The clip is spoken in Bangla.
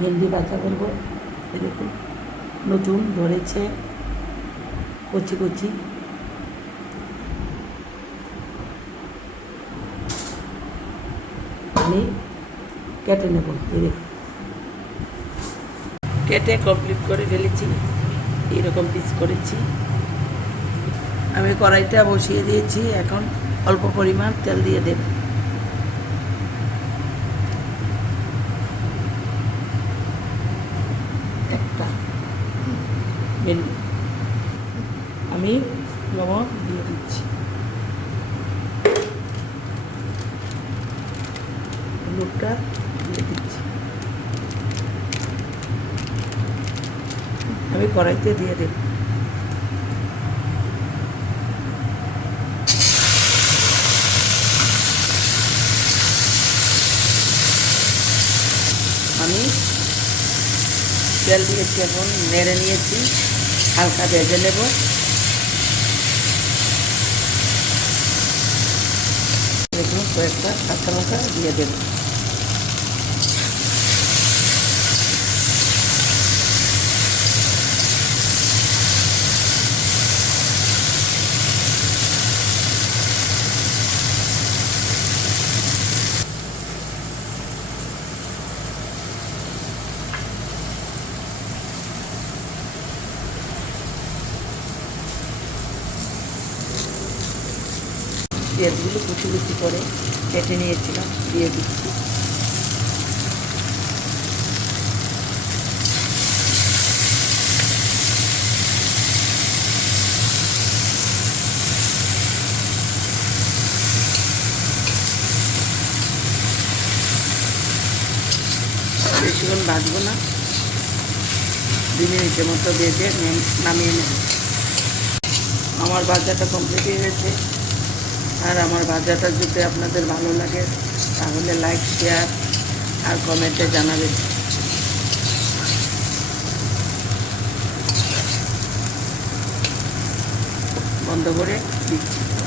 ভেন্ডি ভাজা করবো। এই দেখুন নতুন ধরেছে, কচি কচি। আমি কেটে নেব। এই দেখুন কেটে কমপ্লিট করে ফেলেছি, এইরকম পিস করেছি। আমি কড়াইটা বসিয়ে দিয়েছি, এখন অল্প পরিমাণ তেল দিয়ে দেব। একটা ভেন্ডি আমি লবণ দিয়ে দিচ্ছি, হলুদটা দিয়ে দিচ্ছি। আমি কড়াইতে দিয়ে দেব। আমি তেল দিয়েছি, এখন নেড়ে নিয়েছি, হালকা ভেজে নেব। দেখুন কয়েকটা কাঁচা লঙ্কা দিয়ে দেব। পেঁয়াজগুলো কুচি কুচি করে কেটে নিয়েছিলাম, দিয়ে দিচ্ছি। বেশিক্ষণ ভাজবো না, 2 মিনিটের মতো ভেজে নামিয়ে নেব। আমার ভাজাটা কমপ্লিট হয়ে গেছে। আর আমার ভাজাটা যদি আপনাদের ভালো লাগে তাহলে লাইক, শেয়ার আর কমেন্টে জানাবেন। বন্ধ করে দিচ্ছি।